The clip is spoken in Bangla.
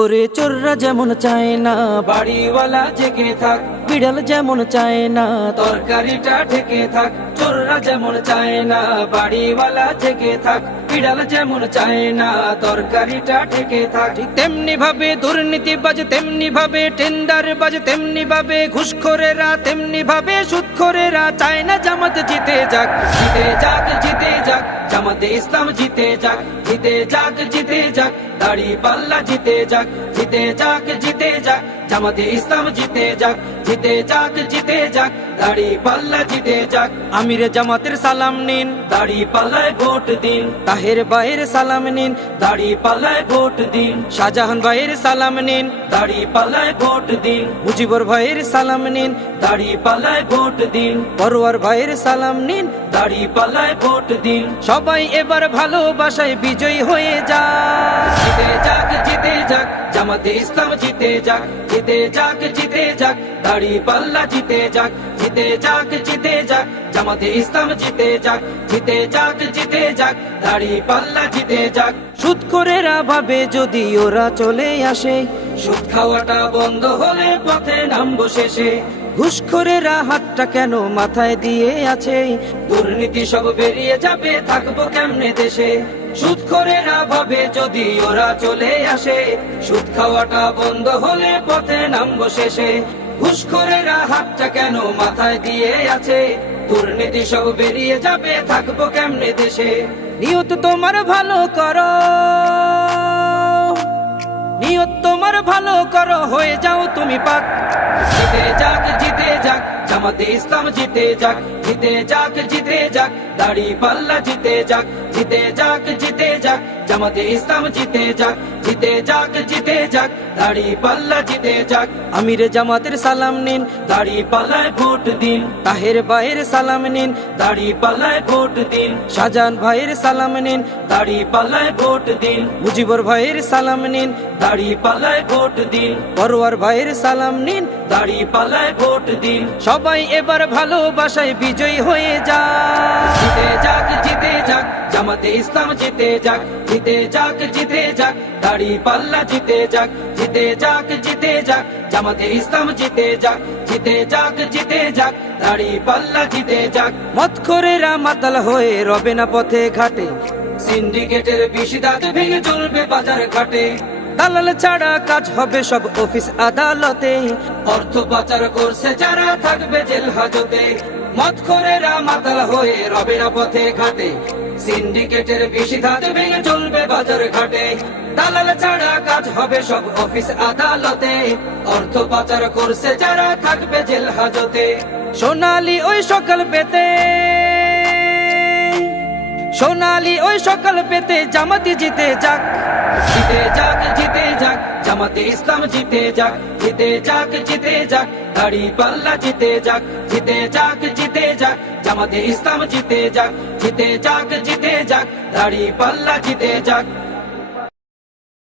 ওরে চোররা যেমন চায় না বাড়িওয়ালা জেগে থাক, বিড়াল যেমন চায় না তরকারিটা ঢেকে থাক। চোররা যেমন চায় না বাড়িওয়ালা জেগে থাক, বিড়াল যেমন চায় না তরকারিটা ঢেকে থাক। ঠিক তেমনি ভাবে দুর্নীতিবাজ, তেমনি ভাবে টেন্ডারবাজ, তেমনি ভাবে ঘুষখোরেরা, তেমনি ভাবে সুদখোরেরা চায় না জামাত জিতে যাক। জিতে যাক, জিতে যাক, জামাতে ইসলাম জিতে যাক। জিতে যাক, জিতে যাক, দাড়ি পাল্লা জিতে যাক। জিতে যাক, জিতে যাক, জামাতে ইসলাম জিতে যাক। জিতে যাক, জিতে যাক, দাড়ি পাল্লা জিতে যাক। আমির জামাতের সালাম নিন, দাড়ি পাল্লায় ভোট দিন। তাহের ভাইয়ের সালাম নিন, দাড়ি পাল্লায় ভোট দিন। শাহজাহান ভাইয়ের সালাম নিন, দাড়ি পাল্লায় ভোট দিন। মুজিবুর ভাইয়ের সালাম নিন, দাড়ি পাল্লায় ভোট দিন। পরোয়ার ভাইয়ের সালাম নিন, দাড়ি পাল্লায় ভোট দিন। সবাই এবার ভালোবাসায় বিজয়ী হয়ে যাক। জিতে যাক, জিতে যাক, জামাতে ইসলাম জিতে যাক। জিতে যাক, জিতে যাক, দাড়ি পাল্লা জিতে যাক। জিতে যাক, জিতে যাক, জামাতে ইসলাম জিতে যাক। জিতে যাক, জিতে যাক, দাড়ি পাল্লা জিতে যাক। সুদখোরেরা ভাবে যদি ওরা চলে আসে, সুদ খাওয়াটা বন্ধ হলে পথে নামবো শেষে। ঘুষখোরেরা হাতটা কেন মাথায় দিয়ে আছে, দুর্নীতি সব বেরিয়ে যাবে, থাকবো কেমনে দেশে। সুদখোরেরা ভাবে যদি ওরা চলে আসে, সুদ খাওয়াটা বন্ধ হলে পথে নামবো শেষে। ঘুষখোরেরা হাতটা কেন মাথায় দিয়ে আছে, দুর্নীতি সব বেরিয়ে যাবে, থাকবো কেমনে দেশে। নিয়ত তোমার ভালো করো, নিয়ত তোমার ভালো করো, হয়ে যাও তুমি পাক। জিতে যাক, জিতে যাক, জামাতে ইসলাম জিতে যাক। জিতে যাক, জিতে যাক, দাড়ি পাল্লা জিতে যাক। জিতে যাক, জিতে যাক, জামাতে ইসলাম জিতে যাক। জিতে যাক, জিতে যাক, দাড়ি পাল্লা জিতে যাক। আমির জামাতের সালাম নিন, দাড়ি পাল্লায় ভোট দিন। তাহের ভাইয়ের সালাম নিন, দাড়ি পাল্লায় ভোট দিন। শাহজাহান ভাইয়ের সালাম নিন, দাড়ি পাল্লায় ভোট দিন। মুজিবুর ভাইয়ের সালাম নিন, দাড়ি পাল্লায় ভোট দিন। পরোয়ার ভাইয়ের সালাম নিন, দাড়ি পাল্লায় ভোট দিন। সবাই এবার ভালোবাসায় বিজয়ী হয়ে যাক। জিতে যাক, জিতে যাক, জামাতে ইসলাম জিতে যাক। জিতে যাক, জিতে যাক, দাড়ি পাল্লা জিতে যাক। জিতে যাক, জিতে যাক, জামাতে ইসলাম জিতে যাক। জিতে যাক, জিতে যাক, দাড়ি পাল্লা জিতে যাক। মদখোরেরা মাতাল হয়ে রবে না পথে ঘাটে, সিন্ডিকেটের বিশিদাত ভেঙে চলবে বাজার ঘাটে। দালাল ছাড়া কাজ হবে সব অফিস আদালতে, অর্থ পাচার করছে যারা থাকবে জেল হাজতে। মদখোরেরা মাতাল হয়ে রবে না পথে ঘাটে, সিন্ডিকেটের বিশিদাত ভেঙে চলবে বাজার ঘাটে। দালাল ছাড়া কাজ হবে সব অফিস আদালতে, অর্থ পাচার করছে যারা থাকবে জেল হাজতে। সোনালি ওই সকাল পেতে, সোনালি ওই সকাল পেতে জামাতে জিতে যাক। জিতে যাক, জিতে যাক, জামাতে ইসলাম জিতে যাক। জিতে যাক, জিতে যাক, দাড়ি পাল্লা জিতে যাক। জিতে যাক, জিতে যাক, জামাতে ইসলাম জিতে যাক। জিতে যাক, জিতে যাক, দাড়ি পাল্লা জিতে যাক।